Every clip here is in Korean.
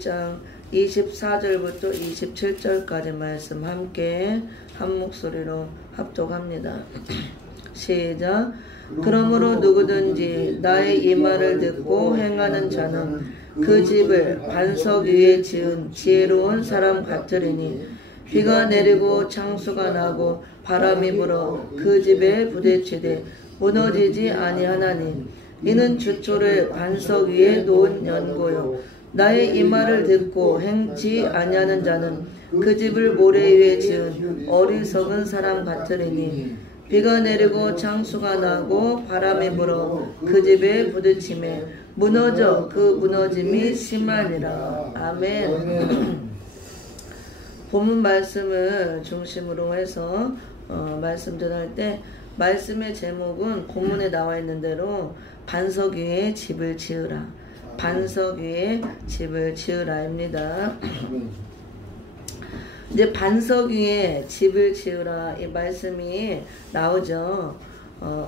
1장 24절부터 27절까지 말씀 함께 한 목소리로 합독합니다. 시작. 그러므로 누구든지 나의 이 말을 듣고 행하는 자는 그 집을 반석 위에 지은 지혜로운 사람 같으리니 비가 내리고 창수가 나고 바람이 불어 그 집에 부딪히되 무너지지 아니하나니 이는 주초를 반석 위에 놓은 연고요. 나의 이 말을 듣고 행치 아니하는 자는 그 집을 모래 위에 지은 어리석은 사람 같으리니 비가 내리고 창수가 나고 바람이 불어 그 집에 부딪히매 무너져 그 무너짐이 심하니라. 아멘. 본문 말씀을 중심으로 해서 말씀 전할 때 말씀의 제목은 본문에 나와 있는 대로 반석 위에 집을 지으라. 반석 위에 집을 지으라입니다. 이제 반석 위에 집을 지으라 이 말씀이 나오죠.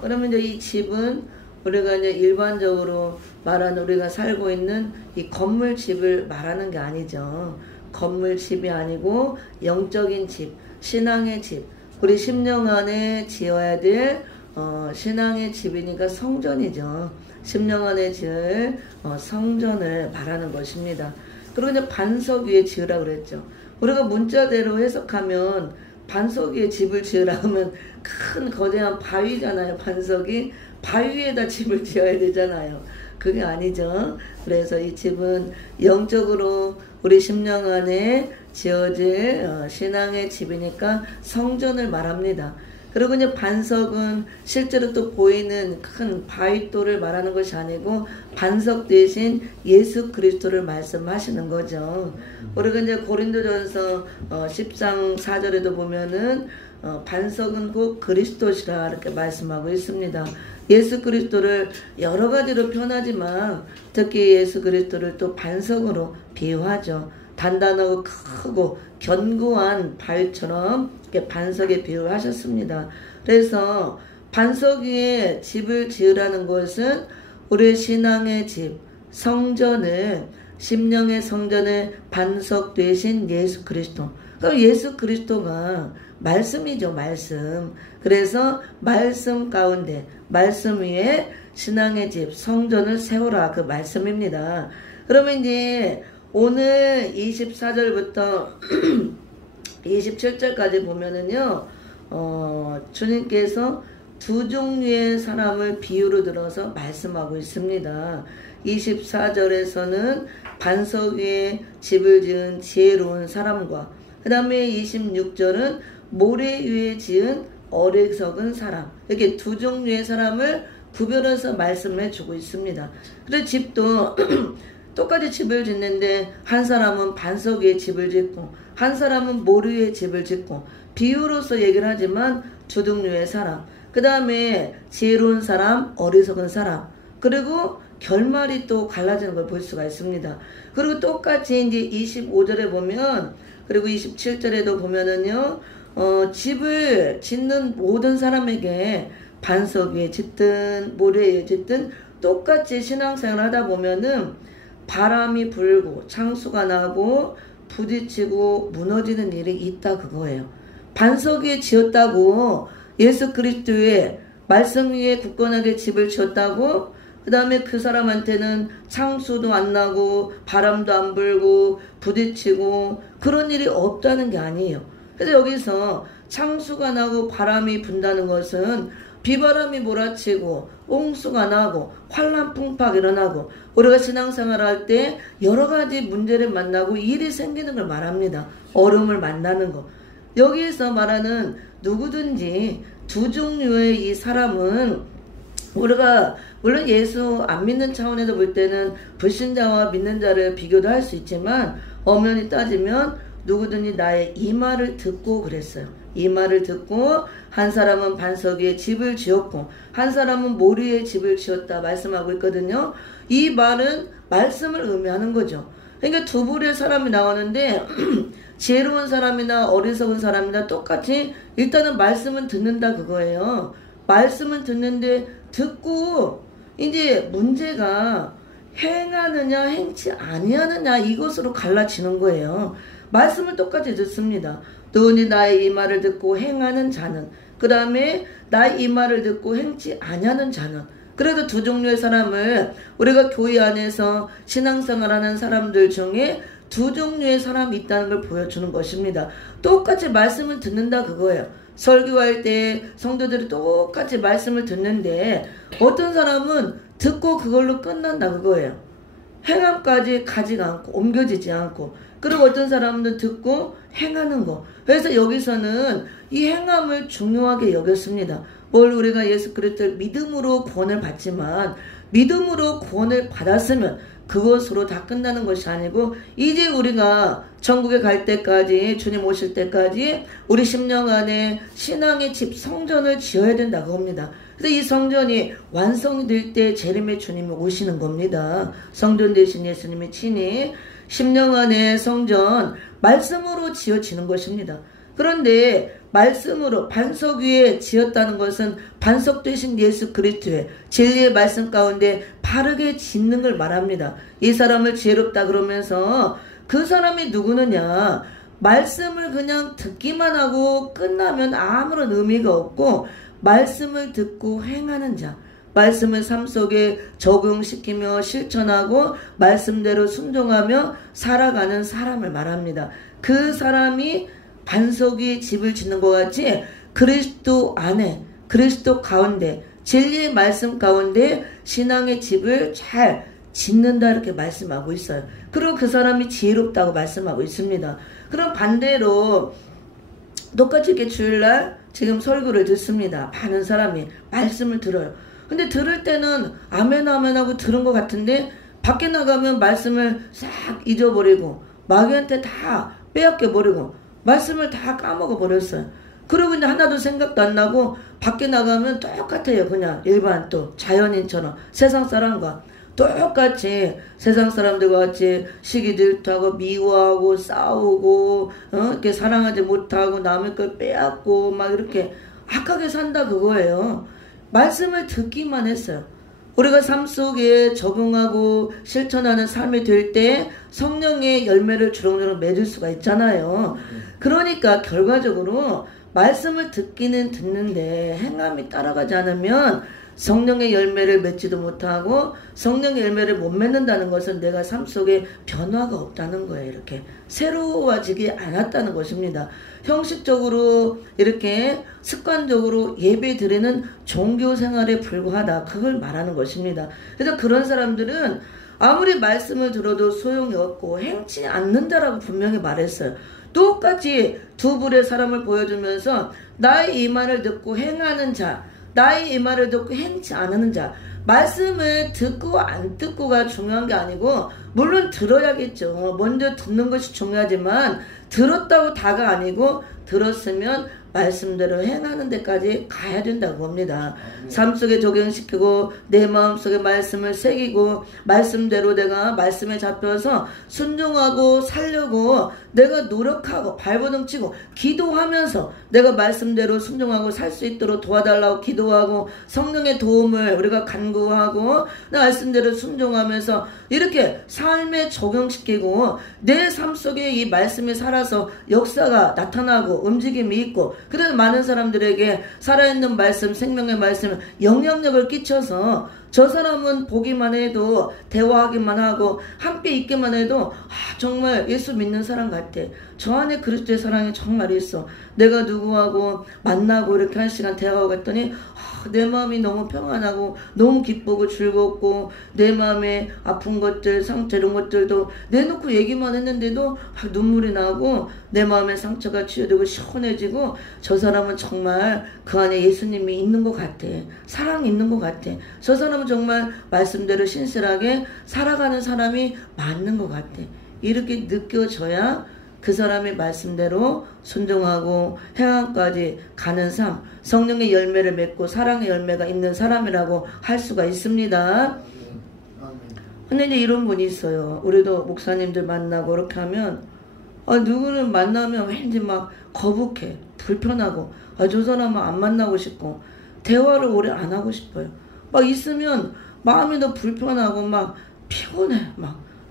그러면 이제 이 집은 우리가 이제 일반적으로 말하는 우리가 살고 있는 이 건물 집을 말하는 게 아니죠. 건물 집이 아니고 영적인 집, 신앙의 집, 우리 심령 안에 지어야 될 신앙의 집이니까 성전이죠. 심령 안에 지을 성전을 말하는 것입니다. 그리고 이제 반석 위에 지으라 그랬죠. 우리가 문자대로 해석하면 반석 위에 집을 지으라 하면 큰 거대한 바위잖아요. 반석이 바위에다 집을 지어야 되잖아요. 그게 아니죠. 그래서 이 집은 영적으로 우리 심령 안에 지어질 신앙의 집이니까 성전을 말합니다. 그리고 이제 반석은 실제로 또 보이는 큰 바위돌을 말하는 것이 아니고 반석 대신 예수 그리스도를 말씀하시는 거죠. 우리가 이제 고린도전서 10장 4절에도 보면은 반석은 곧 그리스도시라 이렇게 말씀하고 있습니다. 예수 그리스도를 여러 가지로 표현하지만 특히 예수 그리스도를 또 반석으로 비유하죠. 단단하고 크고 견고한 바위처럼 이렇게 반석에 비유하셨습니다. 그래서 반석 위에 집을 지으라는 것은 우리 신앙의 집, 성전을 심령의 성전의 반석 되신 예수 그리스도. 그럼 예수 그리스도가 말씀이죠, 말씀. 그래서 말씀 가운데, 말씀 위에 신앙의 집, 성전을 세우라 그 말씀입니다. 그러면 이제 오늘 24절부터 27절까지 보면은요, 주님께서 두 종류의 사람을 비유로 들어서 말씀하고 있습니다. 24절에서는 반석 위에 집을 지은 지혜로운 사람과 그 다음에 26절은 모래 위에 지은 어리석은 사람, 이렇게 두 종류의 사람을 구별해서 말씀해 주고 있습니다. 그래서 집도 똑같이 집을 짓는데 한 사람은 반석 위에 집을 짓고 한 사람은 모래 위에 집을 짓고 비유로서 얘기를 하지만 두 종류의 사람, 그 다음에 지혜로운 사람, 어리석은 사람, 그리고 결말이 또 갈라지는 걸 볼 수가 있습니다. 그리고 똑같이 이제 25절에 보면, 그리고 27절에도 보면은요, 집을 짓는 모든 사람에게 반석 위에 짓든 모래 위에 짓든 똑같이 신앙생활을 하다 보면은 바람이 불고 창수가 나고 부딪히고 무너지는 일이 있다 그거예요. 반석 위에 지었다고 예수 그리스도의 말씀 위에 굳건하게 집을 지었다고 그 다음에 그 사람한테는 창수도 안 나고 바람도 안 불고 부딪히고 그런 일이 없다는 게 아니에요. 그래서 여기서 창수가 나고 바람이 분다는 것은 비바람이 몰아치고 옹수가 나고 환란 풍팍 일어나고 우리가 신앙생활 할 때 여러 가지 문제를 만나고 일이 생기는 걸 말합니다. 어려움을 만나는 거. 여기에서 말하는 누구든지 두 종류의 이 사람은 우리가 물론 예수 안 믿는 차원에서 볼 때는 불신자와 믿는 자를 비교도 할 수 있지만 엄연히 따지면 누구든지 나의 이 말을 듣고 그랬어요. 이 말을 듣고 한 사람은 반석 위에 집을 지었고 한 사람은 모래 위에 집을 지었다 말씀하고 있거든요. 이 말은 말씀을 의미하는 거죠. 그러니까 두 부류의 사람이 나오는데 지혜로운 사람이나 어리석은 사람이나 똑같이 일단은 말씀은 듣는다 그거예요. 말씀은 듣는데 듣고 이제 문제가 행하느냐 행치 아니하느냐 이것으로 갈라지는 거예요. 말씀을 똑같이 듣습니다. 너니 나의 이 말을 듣고 행하는 자는, 그 다음에 나의 이 말을 듣고 행치 아니하는 자는. 그래도 두 종류의 사람을 우리가 교회 안에서 신앙생활하는 사람들 중에 두 종류의 사람이 있다는 걸 보여주는 것입니다. 똑같이 말씀을 듣는다 그거예요. 설교할 때 성도들이 똑같이 말씀을 듣는데 어떤 사람은 듣고 그걸로 끝난다 그거예요. 행함까지 가지가 않고 옮겨지지 않고. 그리고 어떤 사람은 듣고 행하는 거. 그래서 여기서는 이 행함을 중요하게 여겼습니다. 뭘 우리가 예수 그리스도를 믿음으로 구원을 받지만 믿음으로 구원을 받았으면 그것으로 다 끝나는 것이 아니고 이제 우리가 천국에 갈 때까지, 주님 오실 때까지 우리 심령 안에 신앙의 집 성전을 지어야 된다 그겁니다. 그래서 이 성전이 완성이 될 때 재림의 주님이 오시는 겁니다. 성전 대신 예수님이 친히 심령 안에 성전 말씀으로 지어지는 것입니다. 그런데 말씀으로 반석 위에 지었다는 것은 반석 되신 예수 그리스도의 진리의 말씀 가운데 바르게 짓는 걸 말합니다. 이 사람을 지혜롭다 그러면서 그 사람이 누구느냐? 말씀을 그냥 듣기만 하고 끝나면 아무런 의미가 없고 말씀을 듣고 행하는 자, 말씀을 삶 속에 적용시키며 실천하고 말씀대로 순종하며 살아가는 사람을 말합니다. 그 사람이 반석 위에 집을 짓는 것 같이 그리스도 안에, 그리스도 가운데, 진리의 말씀 가운데 신앙의 집을 잘 짓는다 이렇게 말씀하고 있어요. 그리고 그 사람이 지혜롭다고 말씀하고 있습니다. 그럼 반대로 똑같이 이렇게 주일날 지금 설교를 듣습니다. 많은 사람이 말씀을 들어요. 근데 들을 때는 아멘 아멘 하고 들은 것 같은데 밖에 나가면 말씀을 싹 잊어버리고 마귀한테 다 빼앗겨버리고 말씀을 다 까먹어버렸어요. 그러고 이제 하나도 생각도 안 나고 밖에 나가면 똑같아요. 그냥 일반 또 자연인처럼 세상 사람과 똑같이 세상 사람들과 같이 시기 질투하고 미워하고 싸우고 이렇게 사랑하지 못하고 남의 걸 빼앗고 막 이렇게 악하게 산다 그거예요. 말씀을 듣기만 했어요. 우리가 삶 속에 적용하고 실천하는 삶이 될 때 성령의 열매를 주렁주렁 맺을 수가 있잖아요. 그러니까 결과적으로 말씀을 듣기는 듣는데 행함이 따라가지 않으면 성령의 열매를 맺지도 못하고 성령의 열매를 못 맺는다는 것은 내가 삶 속에 변화가 없다는 거예요. 이렇게 새로워지지 않았다는 것입니다. 형식적으로 이렇게 습관적으로 예배 드리는 종교 생활에 불과하다. 그걸 말하는 것입니다. 그래서 그런 사람들은 아무리 말씀을 들어도 소용이 없고 행치 않는다라고 분명히 말했어요. 똑같이 두 불의 사람을 보여주면서 나의 이 말을 듣고 행하는 자, 나의 이 말을 듣고 행치 않는 자. 말씀을 듣고 안 듣고가 중요한 게 아니고 물론 들어야겠죠. 먼저 듣는 것이 중요하지만 들었다고 다가 아니고 들었으면 말씀대로 행하는 데까지 가야 된다고 봅니다. 삶 속에 적용시키고 내 마음속에 말씀을 새기고 말씀대로 내가 말씀에 잡혀서 순종하고 살려고 내가 노력하고 발버둥 치고 기도하면서 내가 말씀대로 순종하고 살 수 있도록 도와달라고 기도하고 성령의 도움을 우리가 간구하고 말씀대로 순종하면서 이렇게 삶에 적용시키고 내 삶 속에 이 말씀이 살아서 역사가 나타나고 움직임이 있고 그래서 많은 사람들에게 살아있는 말씀, 생명의 말씀 영향력을 끼쳐서 저 사람은 보기만 해도 대화하기만 하고 함께 있기만 해도 정말 예수 믿는 사람 같아. 저 안에 그리스도의 사랑이 정말 있어. 내가 누구하고 만나고 이렇게 한 시간 대화하고 갔더니 내 마음이 너무 평안하고 너무 기쁘고 즐겁고 내 마음에 아픈 것들, 상처 이런 것들도 내놓고 얘기만 했는데도 눈물이 나고 내 마음의 상처가 치유되고 시원해지고 저 사람은 정말 그 안에 예수님이 있는 것 같아. 사랑이 있는 것 같아. 저 사람은 정말 말씀대로 신실하게 살아가는 사람이 맞는 것 같아. 이렇게 느껴져야 그 사람의 말씀대로 순종하고 행함까지 가는 삶, 성령의 열매를 맺고 사랑의 열매가 있는 사람이라고 할 수가 있습니다. 근데 이제 이런 분이 있어요. 우리도 목사님들 만나고 그렇게 하면 누구를 만나면 왠지 막 거북해, 불편하고 저 사람은 안 만나고 싶고 대화를 오래 안 하고 싶어요. 막 있으면 마음이 더 불편하고 막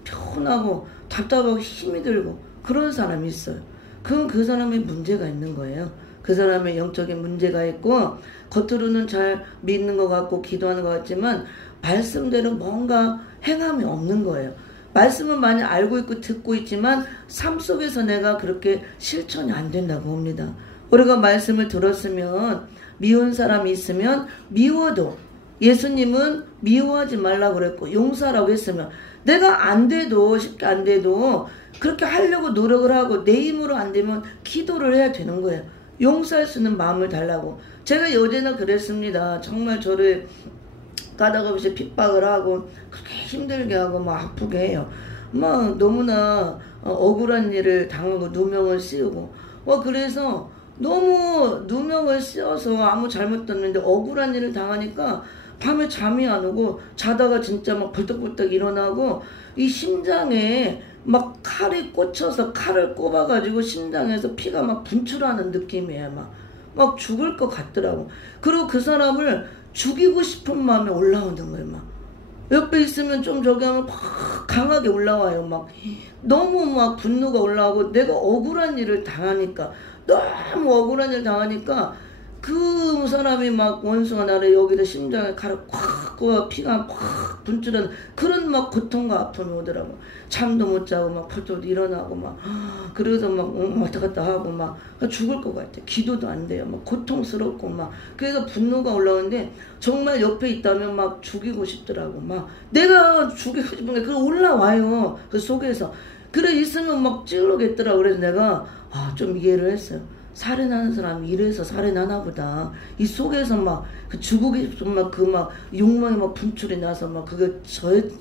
편하고 답답하고 힘이 들고 그런 사람이 있어요. 그건 그 사람의 문제가 있는 거예요. 그 사람의 영적인 문제가 있고 겉으로는 잘 믿는 것 같고 기도하는 것 같지만 말씀대로 뭔가 행함이 없는 거예요. 말씀은 많이 알고 있고 듣고 있지만 삶 속에서 내가 그렇게 실천이 안 된다고 봅니다. 우리가 말씀을 들었으면 미운 사람이 있으면 미워도 예수님은 미워하지 말라고 그랬고 용서하라고 했으면 내가 안 돼도 쉽게 안 돼도 그렇게 하려고 노력을 하고 내 힘으로 안 되면 기도를 해야 되는 거예요. 용서할 수 있는 마음을 달라고. 제가 여제는 그랬습니다. 정말 저를 까닭없이 핍박을 하고 그렇게 힘들게 하고 막 아프게 해요. 막 너무나 억울한 일을 당하고 누명을 씌우고 그래서 너무 누명을 씌워서 아무 잘못도 없는데 억울한 일을 당하니까 밤에 잠이 안 오고 자다가 진짜 막 벌떡벌떡 일어나고 이 심장에 막 칼이 꽂혀서 칼을 꼽아가지고 심장에서 피가 막 분출하는 느낌이에요. 막 죽을 것 같더라고. 그리고 그 사람을 죽이고 싶은 마음이 올라오는 거예요. 옆에 있으면 좀 저기 하면 막 강하게 올라와요. 너무 막 분노가 올라오고 내가 억울한 일을 당하니까 너무 억울한 일을 당하니까 그 사람이 막 원수가 나를 여기다 심장에 칼을 콱 꽂아 피가 콱 분출하는 그런 막 고통과 아픔이 오더라고. 잠도 못 자고 막 벌떡 일어나고 그래서 막 왔다 갔다 하고 막 죽을 것 같아. 기도도 안 돼요. 막 고통스럽고 그래서 분노가 올라오는데 정말 옆에 있다면 막 죽이고 싶더라고. 내가 죽이고 싶은 게 그 올라와요. 그 속에서. 그래 있으면 막 찌르겠더라고. 그래서 내가 좀 이해를 했어요. 살인하는 사람이 이래서 살인하나 보다. 이 속에서 그 죽고 싶은 욕망이 분출이 나서 그게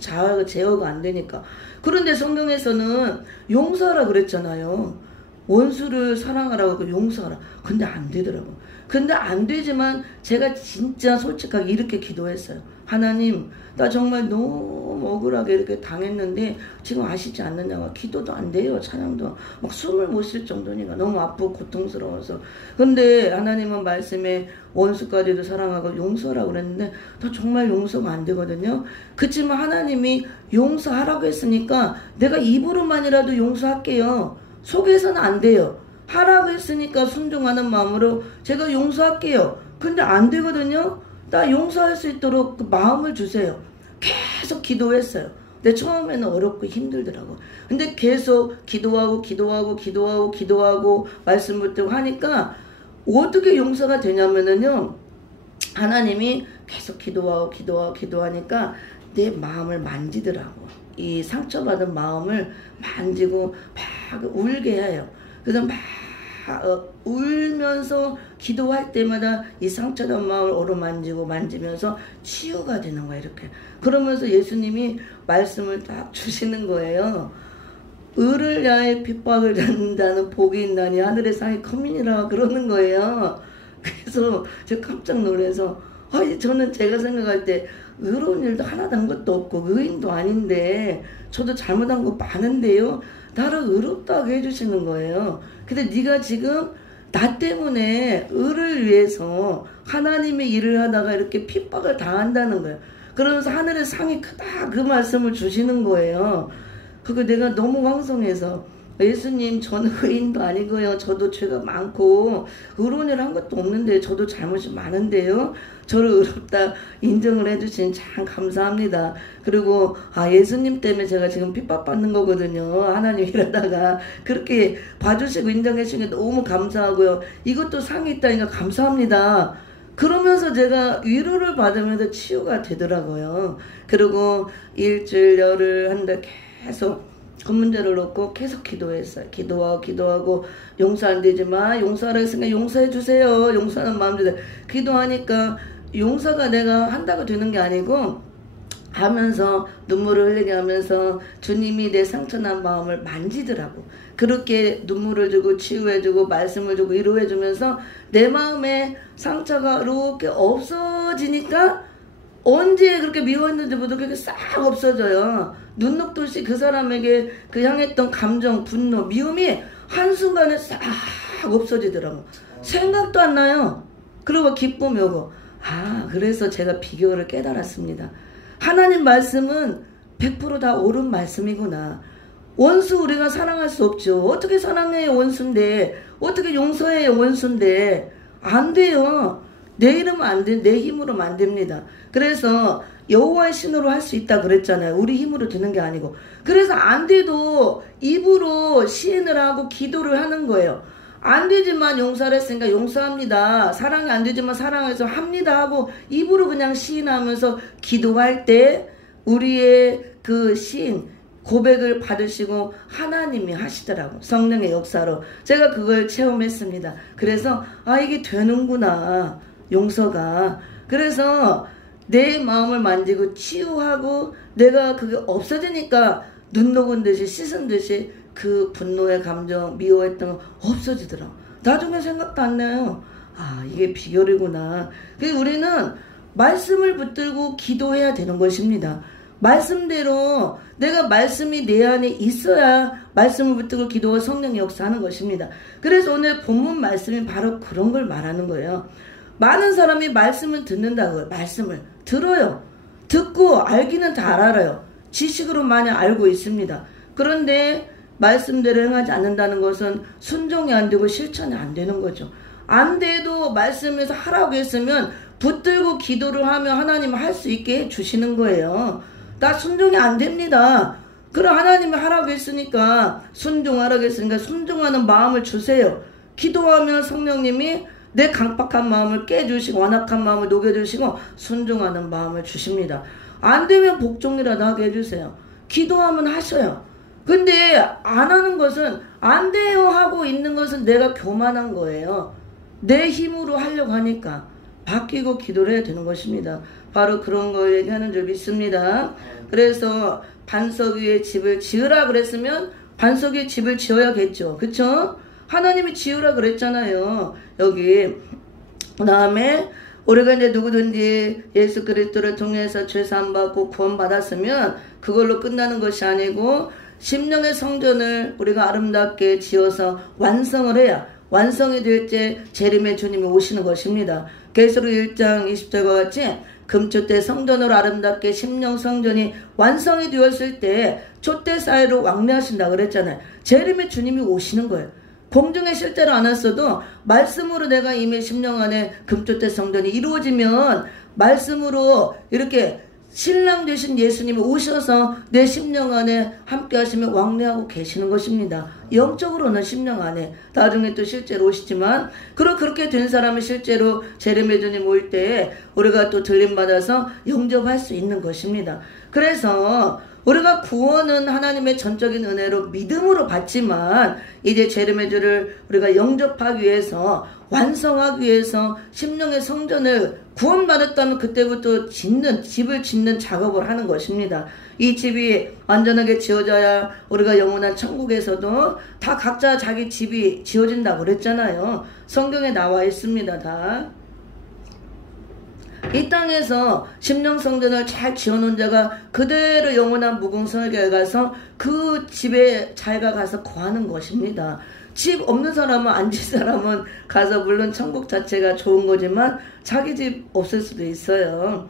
자아가 제어가 안 되니까. 그런데 성경에서는 용서하라 그랬잖아요. 원수를 사랑하라고 용서하라. 근데 안 되더라고. 근데 안 되지만 제가 진짜 솔직하게 이렇게 기도했어요. 하나님, 나 정말 너무 억울하게 이렇게 당했는데 지금 아시지 않느냐고. 기도도 안 돼요. 찬양도 막 숨을 못 쉴 정도니까 너무 아프고 고통스러워서. 근데 하나님은 말씀에 원수까지도 사랑하고 용서라고 그랬는데 나 정말 용서가 안 되거든요. 그렇지만 하나님이 용서하라고 했으니까 내가 입으로만이라도 용서할게요. 속에서는 안 돼요. 하라고 했으니까 순종하는 마음으로 제가 용서할게요. 근데 안 되거든요. 나 용서할 수 있도록 그 마음을 주세요. 계속 기도했어요. 근데 처음에는 어렵고 힘들더라고. 근데 계속 기도하고 말씀 듣고 하니까 어떻게 용서가 되냐면은요. 하나님이 계속 기도하니까 내 마음을 만지더라고. 이 상처받은 마음을 만지고 막 울게 해요. 그래서 막 울면서 기도할 때마다 이 상처된 마음을 만지면서 치유가 되는 거예요. 이렇게. 그러면서 예수님이 말씀을 딱 주시는 거예요. 의를 위하여 핍박을 받는다는 복이 있나니 하늘의 상이 커민이라 그러는 거예요. 그래서 제가 깜짝 놀라서 저는 제가 생각할 때 의로운 일도 하나도 한 것도 없고 의인도 아닌데 저도 잘못한 거 많은데요. 나를 의롭다고 해주시는 거예요. 근데 네가 지금 나 때문에 의를 위해서 하나님의 일을 하다가 이렇게 핍박을 당한다는 거예요. 그러면서 하늘의 상이 크다 그 말씀을 주시는 거예요. 그거 내가 너무 황송해서 예수님 저는 의인도 아니고요. 저도 죄가 많고 의로운 일 한 것도 없는데 저도 잘못이 많은데요. 저를 의롭다 인정을 해주신 참 감사합니다. 그리고 예수님 때문에 제가 지금 핍박받는 거거든요. 하나님 일하다가 그렇게 봐주시고 인정해 주신 게 너무 감사하고요. 이것도 상이 있다니까 감사합니다. 그러면서 제가 위로를 받으면서 치유가 되더라고요. 그리고 일주일 열흘 한 달 계속 그 문제를 놓고 계속 기도했어요. 기도하고 용서 안 되지만 용서하라 했으니까 용서해 주세요. 용서하는 마음 주세요. 기도하니까 용서가 내가 한다고 되는 게 아니고 하면서 눈물을 흘리게 하면서 주님이 내 상처난 마음을 만지더라고. 그렇게 눈물을 주고 치유해주고 말씀을 주고 위로해주면서 내 마음에 상처가 이렇게 없어지니까 언제 그렇게 미웠는지보다 그렇게 싹 없어져요. 눈 녹듯이 그 사람에게 그 향했던 감정, 분노, 미움이 한순간에 싹 없어지더라고. 생각도 안 나요. 그리고 기쁨이 오고. 그래서 제가 비결을 깨달았습니다. 하나님 말씀은 100%다 옳은 말씀이구나. 원수 우리가 사랑할 수 없죠. 어떻게 사랑해요 원수인데, 어떻게 용서해요 원수인데. 안 돼요. 내 이름은 안 돼. 내 힘으로는 안 됩니다. 그래서 여호와의 신으로 할 수 있다 그랬잖아요. 우리 힘으로 되는 게 아니고. 그래서 안 돼도 입으로 시인을 하고 기도를 하는 거예요. 안 되지만 용서를 했으니까 용서합니다. 사랑이 안 되지만 사랑해서 합니다 하고 입으로 그냥 시인하면서 기도할 때 우리의 그 시인 고백을 받으시고 하나님이 하시더라고. 성령의 역사로. 제가 그걸 체험했습니다. 그래서 이게 되는구나. 용서가. 그래서 내 마음을 만지고 치유하고 내가 그게 없어지니까 눈 녹은 듯이 씻은 듯이 그 분노의 감정, 미워했던 거 없어지더라고. 나중에 생각도 안 나요. 이게 비결이구나. 그래서 우리는 말씀을 붙들고 기도해야 되는 것입니다. 말씀대로 내가 말씀이 내 안에 있어야 말씀을 붙들고 기도와 성령의 역사하는 것입니다. 그래서 오늘 본문 말씀이 바로 그런 걸 말하는 거예요. 많은 사람이 말씀을 듣는다고요. 말씀을 들어요. 듣고 알기는 다 알아요. 지식으로 많이 알고 있습니다. 그런데 말씀대로 행하지 않는다는 것은 순종이 안 되고 실천이 안 되는 거죠. 안 돼도 말씀에서 하라고 했으면 붙들고 기도를 하면 하나님은 할 수 있게 해주시는 거예요. 나 순종이 안 됩니다. 그럼 하나님이 하라고 했으니까 순종하라고 했으니까 순종하는 마음을 주세요. 기도하면 성령님이 내 강박한 마음을 깨주시고 완악한 마음을 녹여주시고 순종하는 마음을 주십니다. 안 되면 복종이라도 하게 해주세요. 기도하면 하셔요. 근데 안 하는 것은 안 돼요 하고 있는 것은 내가 교만한 거예요. 내 힘으로 하려고 하니까 바뀌고 기도를 해야 되는 것입니다. 바로 그런 걸 얘기하는 줄 믿습니다. 그래서 반석 위에 집을 지으라 그랬으면 반석 위에 집을 지어야겠죠. 그쵸? 하나님이 지으라 그랬잖아요. 여기 그 다음에 우리가 이제 누구든지 예수 그리스도를 통해서 죄사함 받고 구원 받았으면 그걸로 끝나는 것이 아니고 심령의 성전을 우리가 아름답게 지어서 완성을 해야 완성이 될 때 재림의 주님이 오시는 것입니다. 계시록 1장 20절과 같이 금초대 성전으로 아름답게 심령 성전이 완성이 되었을 때 촛대 사이로 왕래하신다 그랬잖아요. 재림의 주님이 오시는 거예요. 공중에 실제로 안 왔어도 말씀으로 내가 이미 심령 안에 금초대 성전이 이루어지면 말씀으로 이렇게 신랑 되신 예수님이 오셔서 내 심령 안에 함께 하시며 왕래하고 계시는 것입니다. 영적으로는 심령 안에 나중에 또 실제로 오시지만 그렇게 된 사람이 실제로 재림의 주님 올 때 우리가 또 들림받아서 영접할 수 있는 것입니다. 그래서 우리가 구원은 하나님의 전적인 은혜로 믿음으로 받지만 이제 재림의 주를 우리가 영접하기 위해서 완성하기 위해서 심령의 성전을 구원받았다면 그때부터 집을 짓는 작업을 하는 것입니다. 이 집이 완전하게 지어져야 우리가 영원한 천국에서도 다 각자 자기 집이 지어진다고 그랬잖아요. 성경에 나와 있습니다. 다. 이 땅에서 심령 성전을 잘 지어놓은 자가 그대로 영원한 무궁성에게 가서 그 집에 자기가 가서 거하는 것입니다. 집 없는 사람은 앉을 사람은 가서 물론 천국 자체가 좋은 거지만 자기 집 없을 수도 있어요.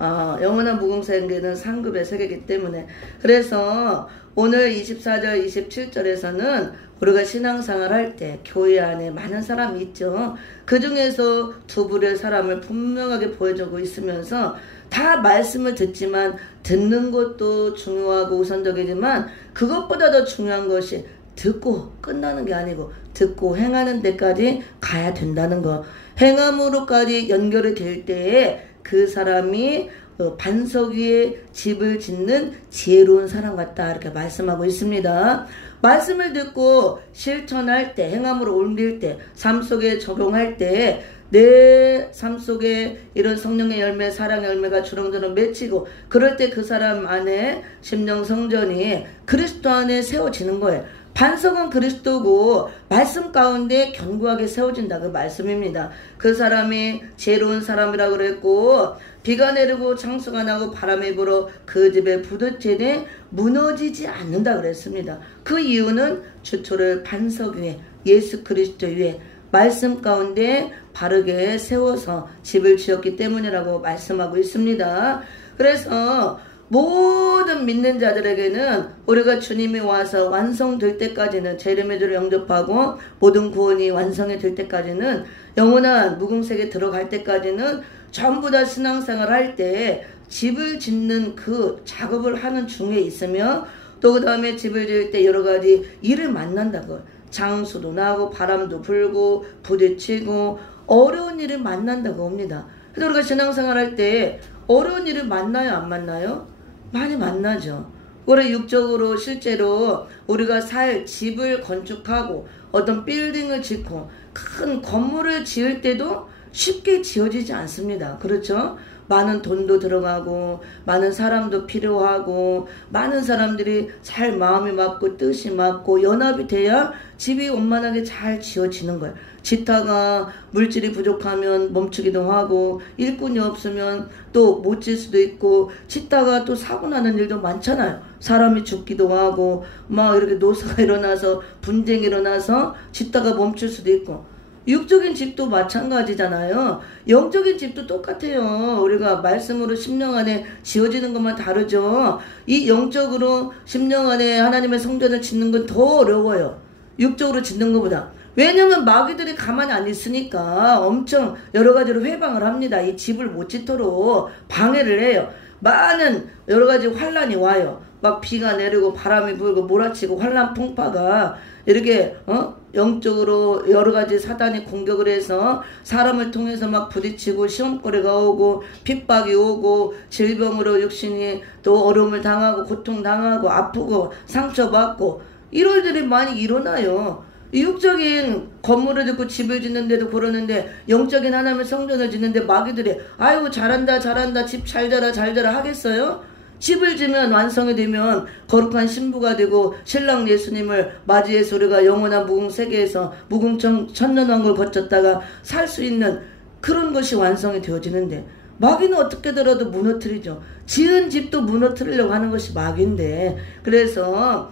영원한 무궁생계는 상급의 세계이기 때문에. 그래서 오늘 24절 27절에서는 우리가 신앙생활 할 때 교회 안에 많은 사람이 있죠. 그 중에서 두 부류의 사람을 분명하게 보여주고 있으면서 다 말씀을 듣지만 듣는 것도 중요하고 우선적이지만 그것보다 더 중요한 것이 듣고 끝나는 게 아니고 듣고 행하는 데까지 가야 된다는 거. 행함으로까지 연결이 될 때에 그 사람이 반석 위에 집을 짓는 지혜로운 사람 같다 이렇게 말씀하고 있습니다. 말씀을 듣고 실천할 때, 행함으로 옮길 때, 삶 속에 적용할 때 내 삶 속에 이런 성령의 열매, 사랑의 열매가 주렁주렁 맺히고 그럴 때 그 사람 안에 심령 성전이 그리스도 안에 세워지는 거예요. 반석은 그리스도고 말씀 가운데 견고하게 세워진다 그 말씀입니다. 그 사람이 지혜로운 사람이라고 그랬고 비가 내리고 창수가 나고 바람이 불어 그 집에 부딪히되 무너지지 않는다 그랬습니다. 그 이유는 주초를 반석 위에 예수 그리스도 위에 말씀 가운데 바르게 세워서 집을 지었기 때문이라고 말씀하고 있습니다. 그래서 모든 믿는 자들에게는 우리가 주님이 와서 완성될 때까지는 제레미야를 영접하고 모든 구원이 완성이 될 때까지는 영원한 무궁색에 들어갈 때까지는 전부 다 신앙생활 할 때 집을 짓는 그 작업을 하는 중에 있으며 또 그 다음에 집을 지을 때 여러 가지 일을 만난다고. 장수도 나고 바람도 불고 부딪히고 어려운 일을 만난다고 합니다. 그래서 우리가 신앙생활 할 때 어려운 일을 만나요, 안 만나요? 많이 만나죠. 우리 육적으로 실제로 우리가 살 집을 건축하고 어떤 빌딩을 짓고 큰 건물을 지을 때도 쉽게 지어지지 않습니다. 그렇죠? 많은 돈도 들어가고 많은 사람도 필요하고 많은 사람들이 잘 마음이 맞고 뜻이 맞고 연합이 돼야 집이 원만하게 잘 지어지는 거예요. 짓다가 물질이 부족하면 멈추기도 하고 일꾼이 없으면 또 못 질 수도 있고 짓다가 또 사고 나는 일도 많잖아요. 사람이 죽기도 하고 막 이렇게 노사가 일어나서 분쟁이 일어나서 짓다가 멈출 수도 있고 육적인 집도 마찬가지잖아요. 영적인 집도 똑같아요. 우리가 말씀으로 심령 안에 지어지는 것만 다르죠. 이 영적으로 심령 안에 하나님의 성전을 짓는 건 더 어려워요. 육적으로 짓는 것보다. 왜냐면 마귀들이 가만히 안 있으니까 엄청 여러 가지로 회방을 합니다. 이 집을 못 짓도록 방해를 해요. 많은 여러 가지 환란이 와요. 막 비가 내리고 바람이 불고 몰아치고 환란 풍파가 이렇게 영적으로 여러 가지 사단이 공격을 해서 사람을 통해서 막 부딪히고 시험거리가 오고 핍박이 오고 질병으로 육신이 또 어려움을 당하고 고통당하고 아프고 상처받고 이런 일들이 많이 일어나요. 육적인 건물을 짓고 집을 짓는데도 그러는데 영적인 하나님의 성전을 짓는데 마귀들이 아이고 잘한다 잘한다 집 잘 자라 잘 자라 하겠어요? 집을 지면 완성이 되면 거룩한 신부가 되고 신랑 예수님을 맞이해서 우리가 영원한 무궁세계에서 무궁천년왕국을 거쳤다가 살 수 있는 그런 것이 완성이 되어지는데 마귀는 어떻게 들어도 무너뜨리죠. 지은 집도 무너뜨리려고 하는 것이 마귀인데 그래서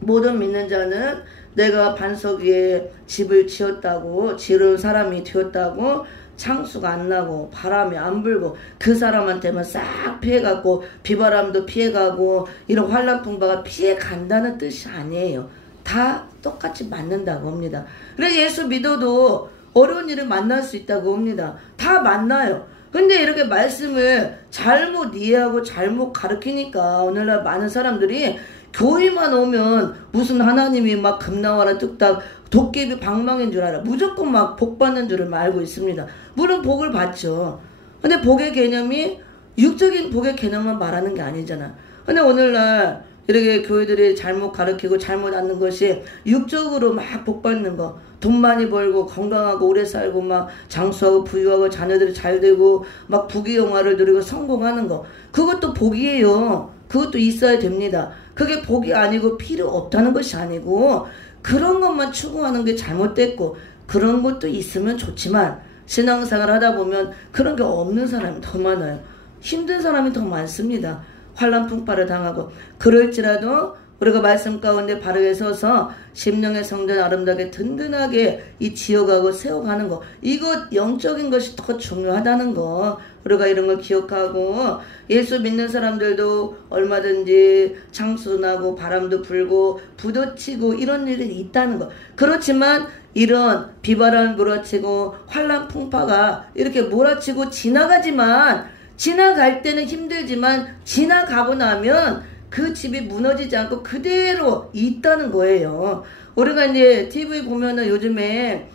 모든 믿는 자는 내가 반석 위에 집을 지었다고 지을 사람이 되었다고 창수가 안 나고 바람이 안 불고 그 사람한테만 싹 피해가고 비바람도 피해가고 이런 환란풍파가 피해간다는 뜻이 아니에요. 다 똑같이 맞는다고 합니다. 그래서 예수 믿어도 어려운 일을 만날 수 있다고 합니다. 다 만나요. 근데 이렇게 말씀을 잘못 이해하고 잘못 가르치니까 오늘날 많은 사람들이 교회만 오면 무슨 하나님이 막 금나와라 뚝딱 도깨비 방망인 줄 알아. 무조건 막 복 받는 줄을 알고 있습니다. 물론 복을 받죠. 근데 복의 개념이 육적인 복의 개념만 말하는 게 아니잖아. 근데 오늘날 이렇게 교회들이 잘못 가르치고 잘못 앉는 것이 육적으로 막 복 받는 거. 돈 많이 벌고 건강하고 오래 살고 막 장수하고 부유하고 자녀들이 잘 되고 막 부귀영화를 누리고 성공하는 거. 그것도 복이에요. 그것도 있어야 됩니다. 그게 복이 아니고 필요 없다는 것이 아니고 그런 것만 추구하는 게 잘못됐고 그런 것도 있으면 좋지만 신앙생활 하다 보면 그런 게 없는 사람이 더 많아요. 힘든 사람이 더 많습니다. 환란풍파를 당하고 그럴지라도 우리가 말씀 가운데 바르게 서서 심령의 성전 아름답게 든든하게 이 지어가고 세워가는 거 이것 영적인 것이 더 중요하다는 거 우리가 이런 걸 기억하고 예수 믿는 사람들도 얼마든지 창수도 나고 바람도 불고 부딪히고 이런 일이 있다는 거 그렇지만 이런 비바람 몰아치고 환란 풍파가 이렇게 몰아치고 지나가지만 지나갈 때는 힘들지만 지나가고 나면 그 집이 무너지지 않고 그대로 있다는 거예요. 우리가 이제 TV 보면은 요즘에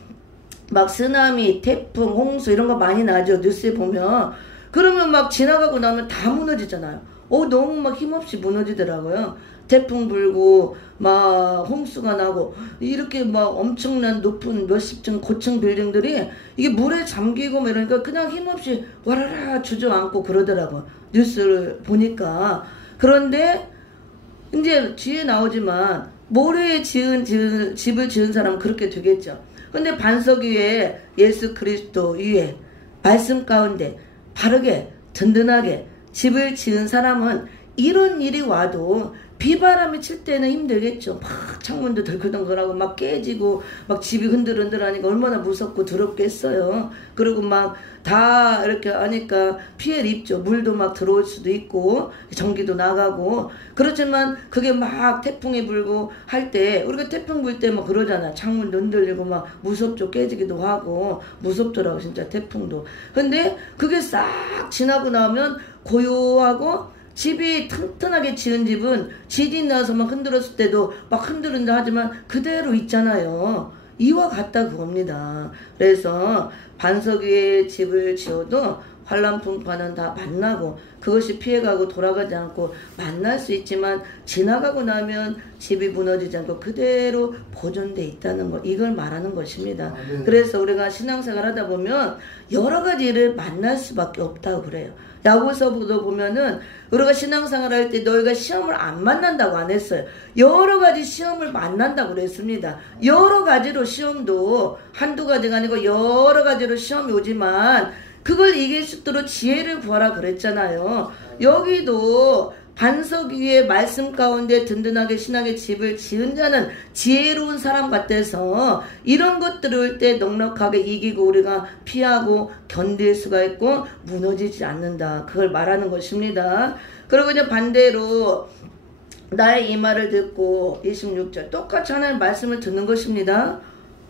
막 쓰나미, 태풍, 홍수 이런 거 많이 나죠. 뉴스에 보면. 그러면 막 지나가고 나면 다 무너지잖아요. 너무 막 힘없이 무너지더라고요. 태풍 불고 막 홍수가 나고 이렇게 막 엄청난 높은 몇십 층 고층 빌딩들이 이게 물에 잠기고 막 이러니까 그냥 힘없이 와라라 주저앉고 그러더라고요. 뉴스를 보니까. 그런데 이제 뒤에 나오지만 모래에 집을 지은 사람은 그렇게 되겠죠. 근데 반석 위에 예수 그리스도 위에 말씀 가운데 바르게 든든하게 집을 지은 사람은 이런 일이 와도 비바람이 칠 때는 힘들겠죠. 막 창문도 덜컹덜컹하고 막 깨지고 막 집이 흔들흔들하니까 얼마나 무섭고 두렵겠어요. 그리고 막 다 이렇게 하니까 피해를 입죠. 물도 막 들어올 수도 있고 전기도 나가고. 그렇지만 그게 막 태풍이 불고 할 때, 우리가 태풍 불 때 막 그러잖아. 창문도 흔들리고 막 무섭죠. 깨지기도 하고 무섭더라고 진짜 태풍도. 근데 그게 싹 지나고 나면 고요하고, 집이 튼튼하게 지은 집은 지진이 나서 막 흔들었을 때도 막 흔들흔들 하지만 그대로 있잖아요. 이와 같다 그겁니다. 그래서 반석 위에 집을 지어도 환란 풍파는 다 만나고 그것이 피해가고 돌아가지 않고 만날 수 있지만 지나가고 나면 집이 무너지지 않고 그대로 보존돼 있다는 것, 이걸 말하는 것입니다. 그래서 우리가 신앙생활 하다 보면 여러 가지 일을 만날 수밖에 없다고 그래요. 야고보서도 보면은 우리가 신앙생활 할 때 너희가 시험을 안 만난다고 안 했어요. 여러 가지 시험을 만난다고 그랬습니다. 여러 가지로 시험도 한두 가지가 아니고 여러 가지로 시험이 오지만 그걸 이길 수 있도록 지혜를 구하라 그랬잖아요. 여기도 반석 위에 말씀 가운데 든든하게 신앙의 집을 지은 자는 지혜로운 사람 같아서 이런 것들을 올 때 넉넉하게 이기고 우리가 피하고 견딜 수가 있고 무너지지 않는다. 그걸 말하는 것입니다. 그리고 이제 반대로 나의 이 말을 듣고 26절 똑같이 하나님 말씀을 듣는 것입니다.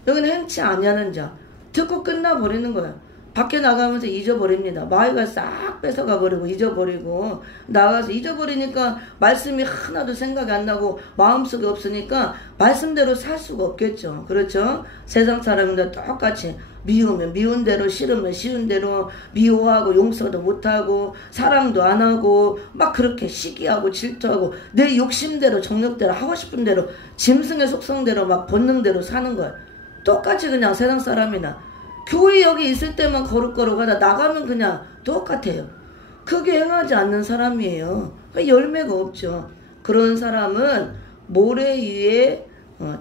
여기는 행치 아니하는 자, 듣고 끝나버리는 거야. 밖에 나가면서 잊어버립니다. 마귀가 싹 뺏어가 버리고 잊어버리고 나가서 잊어버리니까 말씀이 하나도 생각이 안 나고 마음속에 없으니까 말씀대로 살 수가 없겠죠. 그렇죠? 세상 사람들 똑같이 미우면 미운 대로, 싫으면 싫은 대로 미워하고 용서도 못하고 사랑도 안 하고 막 그렇게 시기하고 질투하고 내 욕심대로 정욕대로 하고 싶은 대로 짐승의 속성대로 막 본능대로 사는 거야. 똑같이 그냥 세상 사람이나 교회 여기 있을 때만 거룩거룩하다 나가면 그냥 똑같아요. 그게 행하지 않는 사람이에요. 열매가 없죠. 그런 사람은 모래 위에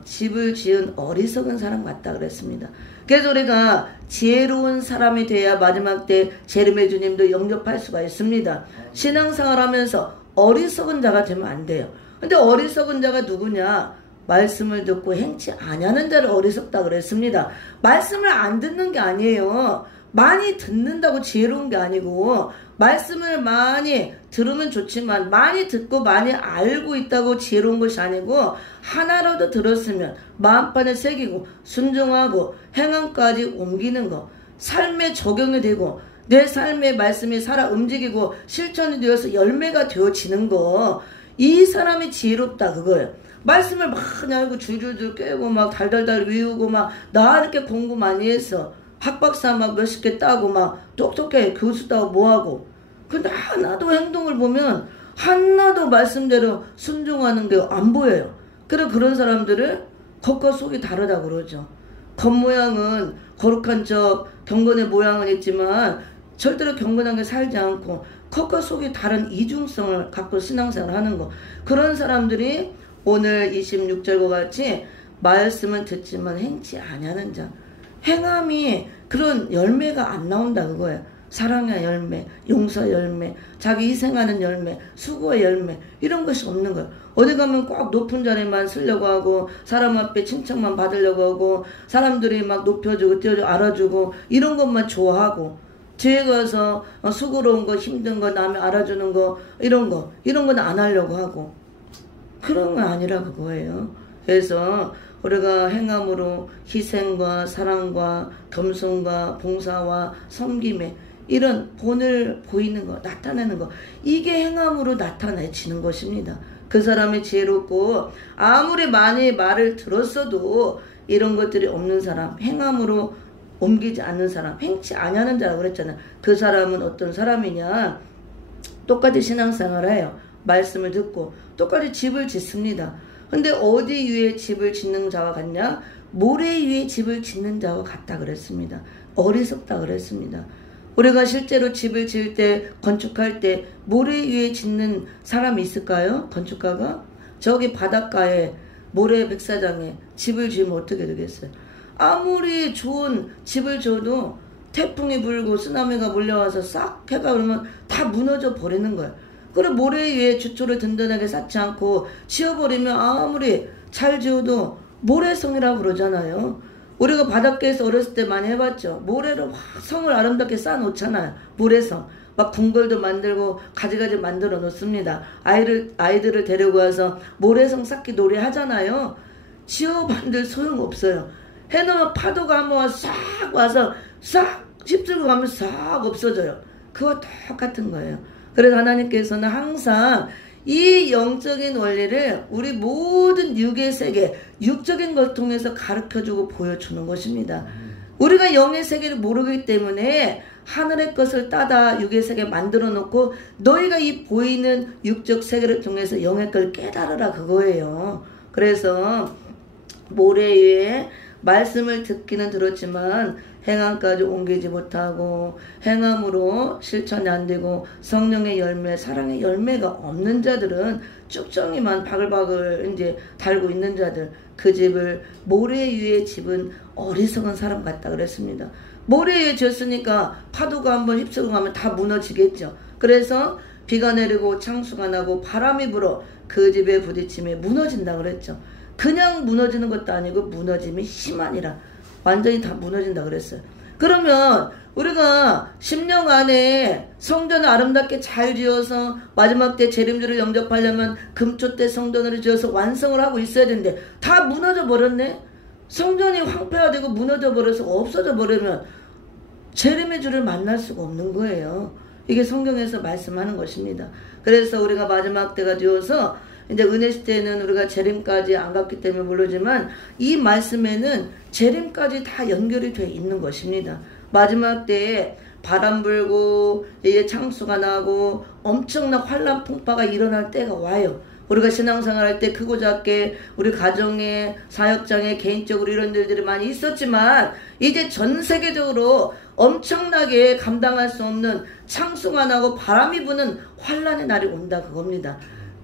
집을 지은 어리석은 사람 같다 그랬습니다. 그래서 우리가 지혜로운 사람이 돼야 마지막 때 제르메 주님도 영접할 수가 있습니다. 신앙생활 하면서 어리석은 자가 되면 안 돼요. 근데 어리석은 자가 누구냐? 말씀을 듣고 행치 아니하는 자를 어리석다 그랬습니다. 말씀을 안 듣는 게 아니에요. 많이 듣는다고 지혜로운 게 아니고 말씀을 많이 들으면 좋지만 많이 듣고 많이 알고 있다고 지혜로운 것이 아니고 하나라도 들었으면 마음판에 새기고 순종하고 행함까지 옮기는 것, 삶에 적용이 되고 내 삶의 말씀이 살아 움직이고 실천이 되어서 열매가 되어지는 거, 이 사람이 지혜롭다 그거예요. 말씀을 많이 알고 줄줄줄 깨고 막 달달달 외우고 막 나 이렇게 공부 많이 했어. 학박사 막 몇십 개 따고 막 똑똑해 교수 따고 뭐하고. 근데 하나도 행동을 보면 하나도 말씀대로 순종하는 게 안 보여요. 그래서 그런 사람들을 겉과 속이 다르다 그러죠. 겉모양은 거룩한 척 경건의 모양은 있지만 절대로 경건하게 살지 않고 겉과 속이 다른 이중성을 갖고 신앙생활을 하는 거. 그런 사람들이 오늘 26절과 같이 말씀은 듣지만 행치 아니하는 자, 행함이 그런 열매가 안 나온다 그거예요. 사랑의 열매, 용서 열매, 자기 희생하는 열매, 수고의 열매, 이런 것이 없는 거예요. 어디 가면 꼭 높은 자리만 쓰려고 하고 사람 앞에 칭찬만 받으려고 하고 사람들이 막 높여주고 띄워주고 알아주고 이런 것만 좋아하고 뒤에 가서 수고로운 거 힘든 거 남이 알아주는 거 이런 건 안 하려고 하고 그런 건 아니라 그거예요. 그래서 우리가 행함으로 희생과 사랑과 겸손과 봉사와 섬김에 이런 본을 보이는 거, 나타내는 거, 이게 행함으로 나타내지는 것입니다. 그 사람이 지혜롭고 아무리 많이 말을 들었어도 이런 것들이 없는 사람, 행함으로 옮기지 않는 사람, 행치 아니하는 자라고 그랬잖아요. 그 사람은 어떤 사람이냐? 똑같이 신앙생활을 해요. 말씀을 듣고 똑같이 집을 짓습니다. 근데 어디 위에 집을 짓는 자와 같냐? 모래 위에 집을 짓는 자와 같다 그랬습니다. 어리석다 그랬습니다. 우리가 실제로 집을 지을 때, 건축할 때 모래 위에 짓는 사람이 있을까요? 건축가가? 저기 바닷가에 모래 백사장에 집을 지으면 어떻게 되겠어요? 아무리 좋은 집을 지어도 태풍이 불고 쓰나미가 몰려와서 싹 해가 오면 다 무너져 버리는 거예요. 그래 모래 위에 주초를 든든하게 쌓지 않고 지어버리면 아무리 잘 지어도 모래성이라고 그러잖아요. 우리가 바닷가에서 어렸을 때 많이 해봤죠. 모래로 확 성을 아름답게 쌓아놓잖아요. 모래성. 막 궁궐도 만들고 가지가지 만들어 놓습니다. 아이들을 데리고 와서 모래성 쌓기 놀이 하잖아요. 지어반들 소용없어요. 해놓으면 파도가 한번 와서 싹 와서 싹 휩쓸고 가면 싹 없어져요. 그거 똑같은 거예요. 그래서 하나님께서는 항상 이 영적인 원리를 우리 모든 육의 세계, 육적인 걸 통해서 가르쳐주고 보여주는 것입니다. 우리가 영의 세계를 모르기 때문에 하늘의 것을 따다 육의 세계 만들어 놓고 너희가 이 보이는 육적 세계를 통해서 영의 걸 깨달으라 그거예요. 그래서 모래 위에 말씀을 듣기는 들었지만 행함까지 옮기지 못하고 행함으로 실천이 안 되고 성령의 열매, 사랑의 열매가 없는 자들은 쭉정이만 바글바글 이제 달고 있는 자들, 그 집을 모래 위에 집은 어리석은 사람 같다 그랬습니다. 모래 위에 지었으니까 파도가 한번 휩쓸고 가면 다 무너지겠죠. 그래서 비가 내리고 창수가 나고 바람이 불어 그 집에 부딪힘에 무너진다 그랬죠. 그냥 무너지는 것도 아니고 무너짐이 심하니라. 완전히 다 무너진다 그랬어요. 그러면 우리가 10년 안에 성전을 아름답게 잘 지어서 마지막 때 재림주를 영접하려면 금초 때 성전을 지어서 완성을 하고 있어야 되는데 다 무너져 버렸네. 성전이 황폐화되고 무너져 버려서 없어져 버리면 재림의 주를 만날 수가 없는 거예요. 이게 성경에서 말씀하는 것입니다. 그래서 우리가 마지막 때가 되어서 이제 은혜 시대에는 우리가 재림까지 안 갔기 때문에 모르지만 이 말씀에는 재림까지 다 연결이 되어 있는 것입니다. 마지막 때에 바람 불고 이제 창수가 나고 엄청난 환란 풍파가 일어날 때가 와요. 우리가 신앙생활 할 때 크고 작게 우리 가정에 사역장에 개인적으로 이런 일들이 많이 있었지만 이제 전 세계적으로 엄청나게 감당할 수 없는 창수가 나고 바람이 부는 환란의 날이 온다 그겁니다.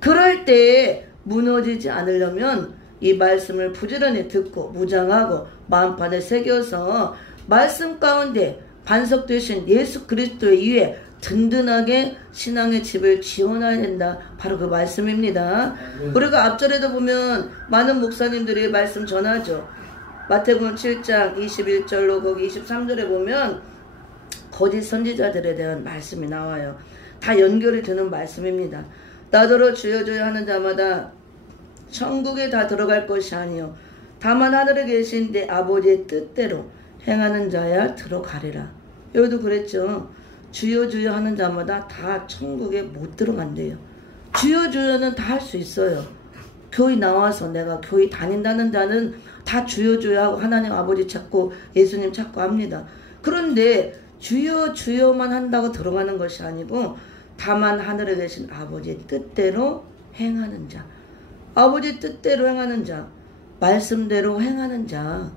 그럴 때 무너지지 않으려면 이 말씀을 부지런히 듣고 무장하고 마음판에 새겨서 말씀 가운데 반석 되신 예수 그리스도 위에 든든하게 신앙의 집을 지어놔야 된다. 바로 그 말씀입니다. 우리가 앞절에도 보면 많은 목사님들이 말씀 전하죠. 마태복음 7장 21절로 거기 23절에 보면 거짓 선지자들에 대한 말씀이 나와요. 다 연결이 되는 말씀입니다. 나더러 주여 주여 하는 자마다 천국에 다 들어갈 것이 아니요 다만 하늘에 계신 내 아버지의 뜻대로 행하는 자야 들어가리라. 여기도 그랬죠. 주여 주여 하는 자마다 다 천국에 못 들어간대요. 주여 주여는 다 할 수 있어요. 교회 나와서 내가 교회 다닌다는 자는 다 주여 주여 하고 하나님 아버지 찾고 예수님 찾고 합니다. 그런데 주여 주여만 한다고 들어가는 것이 아니고 다만 하늘에 계신 아버지의 뜻대로 행하는 자, 아버지 뜻대로 행하는 자, 말씀대로 행하는 자,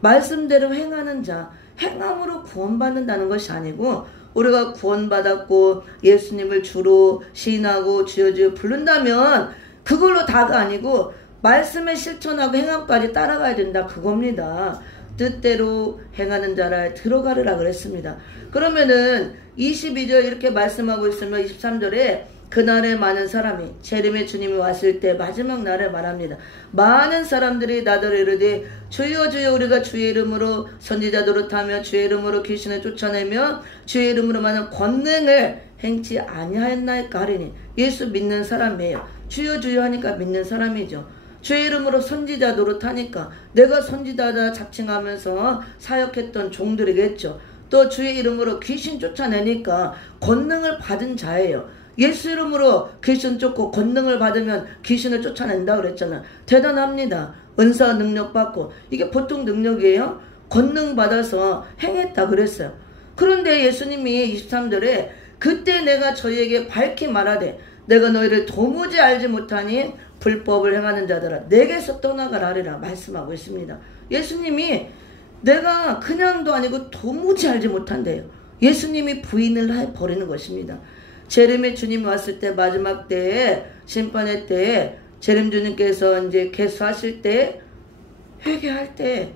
말씀대로 행하는 자, 행함으로 구원받는다는 것이 아니고 우리가 구원받았고 예수님을 주로 시인하고 주여 주여 부른다면 그걸로 다가 아니고 말씀에 실천하고 행함까지 따라가야 된다 그겁니다. 뜻대로 행하는 자라 들어가리라 그랬습니다. 그러면은 22절 이렇게 말씀하고 있으면 23절에 그날에 많은 사람이 재림의 주님이 왔을 때 마지막 날에 말합니다. 많은 사람들이 나더러 이르되 주여 주여 우리가 주의 이름으로 선지자 노릇하며 주의 이름으로 귀신을 쫓아내며 주의 이름으로 많은 권능을 행치 아니하였나이까 하리니 예수 믿는 사람이에요. 주여 주여 하니까 믿는 사람이죠. 주의 이름으로 선지자 노릇하니까 내가 선지자다 자칭하면서 사역했던 종들이겠죠. 또 주의 이름으로 귀신 쫓아내니까 권능을 받은 자예요. 예수 이름으로 귀신 쫓고 권능을 받으면 귀신을 쫓아낸다 그랬잖아요. 대단합니다. 은사 능력 받고 이게 보통 능력이에요. 권능 받아서 행했다 그랬어요. 그런데 예수님이 23절에 그때 내가 저희에게 밝히 말하되 내가 너희를 도무지 알지 못하니 불법을 행하는 자들아 내게서 떠나가라 하리라 말씀하고 있습니다. 예수님이 내가 그냥도 아니고 도무지 알지 못한대요. 예수님이 부인을 해버리는 것입니다. 재림의 주님이 왔을 때 마지막 때에 심판의 때에 재림 주님께서 이제 개수하실 때 회개할 때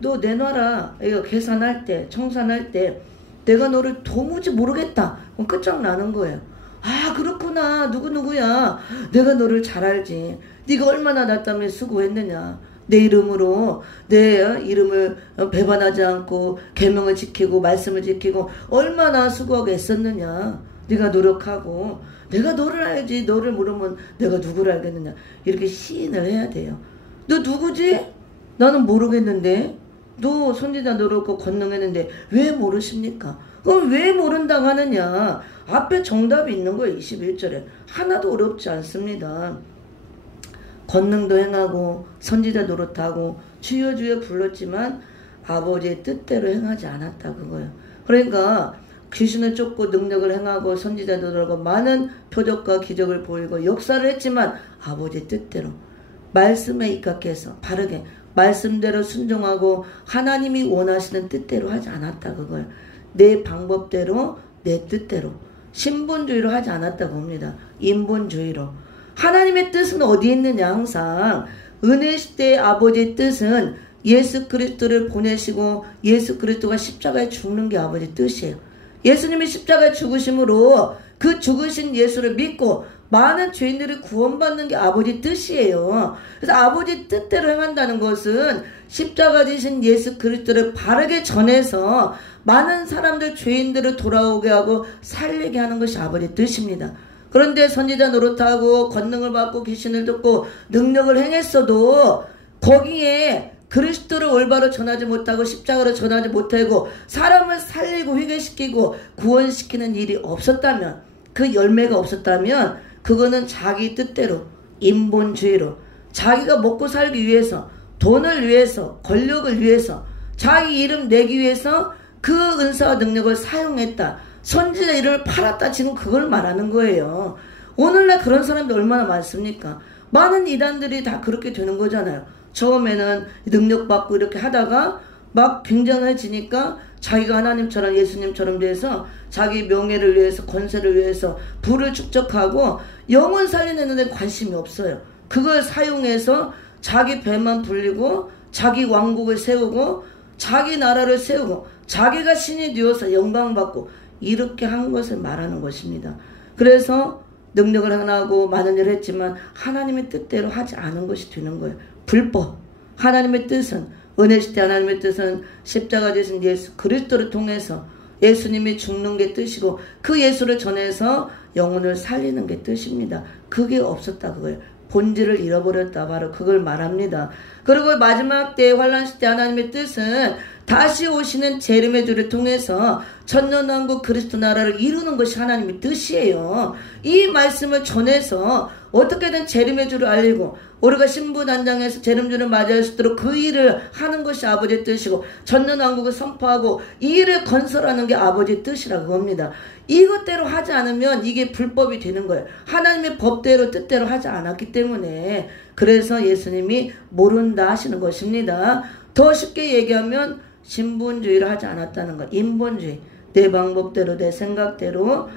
너 내놔라 이거 계산할 때 청산할 때 내가 너를 도무지 모르겠다 그럼 끝장나는 거예요. 아 그렇구나. 누구야. 내가 너를 잘 알지. 네가 얼마나 나 때문에 수고했느냐. 내 이름으로 내 이름을 배반하지 않고 계명을 지키고 말씀을 지키고 얼마나 수고하고 애썼느냐. 네가 노력하고 내가 너를 알지. 너를 모르면 내가 누구를 알겠느냐. 이렇게 시인을 해야 돼요. 너 누구지? 나는 모르겠는데. 너 선지자 노릇고 권능했는데 왜 모르십니까? 그럼 왜 모른다고 하느냐. 앞에 정답이 있는 거예요. 21절에 하나도 어렵지 않습니다. 권능도 행하고 선지자 노릇하고 주여 주여 불렀지만 아버지의 뜻대로 행하지 않았다 그거예요. 그러니까 귀신을 쫓고 능력을 행하고 선지자 노릇하고 많은 표적과 기적을 보이고 역사를 했지만 아버지의 뜻대로 말씀에 입각해서 바르게 말씀대로 순종하고 하나님이 원하시는 뜻대로 하지 않았다 그거예요. 내 방법대로 내 뜻대로 신분주의로 하지 않았다고 합니다. 인본주의로. 하나님의 뜻은 어디 있느냐. 항상 은혜 시대의 아버지의 뜻은 예수 그리스도를 보내시고 예수 그리스도가 십자가에 죽는 게 아버지의 뜻이에요. 예수님이 십자가에 죽으심으로 그 죽으신 예수를 믿고 많은 죄인들이 구원받는 게 아버지 뜻이에요. 그래서 아버지 뜻대로 행한다는 것은 십자가 지신 예수 그리스도를 바르게 전해서 많은 사람들 죄인들을 돌아오게 하고 살리게 하는 것이 아버지 뜻입니다. 그런데 선지자 노릇하고 권능을 받고 귀신을 듣고 능력을 행했어도 거기에 그리스도를 올바로 전하지 못하고 십자가로 전하지 못하고 사람을 살리고 회개시키고 구원시키는 일이 없었다면, 그 열매가 없었다면 그거는 자기 뜻대로 인본주의로 자기가 먹고 살기 위해서, 돈을 위해서, 권력을 위해서, 자기 이름 내기 위해서 그 은사와 능력을 사용했다. 선지자 이름을 팔았다. 지금 그걸 말하는 거예요. 오늘날 그런 사람들 얼마나 많습니까? 많은 이단들이 다 그렇게 되는 거잖아요. 처음에는 능력받고 이렇게 하다가 막 굉장해지니까 자기가 하나님처럼 예수님처럼 돼서 자기 명예를 위해서, 권세를 위해서 부를 축적하고 영혼 살리는 데 관심이 없어요. 그걸 사용해서 자기 배만 불리고 자기 왕국을 세우고 자기 나라를 세우고 자기가 신이 되어서 영광받고 이렇게 한 것을 말하는 것입니다. 그래서 능력을 행하고 많은 일을 했지만 하나님의 뜻대로 하지 않은 것이 되는 거예요. 불법. 하나님의 뜻은, 은혜시대 하나님의 뜻은 십자가 되신 예수 그리스도를 통해서 예수님이 죽는 게 뜻이고 그 예수를 전해서 영혼을 살리는 게 뜻입니다. 그게 없었다 그거예요. 본질을 잃어버렸다. 바로 그걸 말합니다. 그리고 마지막 때 환란 시대 하나님의 뜻은 다시 오시는 재림의 주를 통해서 천년왕국 그리스도 나라를 이루는 것이 하나님의 뜻이에요. 이 말씀을 전해서 어떻게든 재림의 주를 알리고 우리가 신부단장에서 재림주를 맞이할 수 있도록 그 일을 하는 것이 아버지의 뜻이고 천년왕국을 선포하고 이 일을 건설하는 게 아버지의 뜻이라고 합니다. 이것대로 하지 않으면 이게 불법이 되는 거예요. 하나님의 법대로 뜻대로 하지 않았기 때문에. 그래서 예수님이 모른다 하시는 것입니다. 더 쉽게 얘기하면 신분주의를 하지 않았다는 것. 인본주의. 내 방법대로 내 생각대로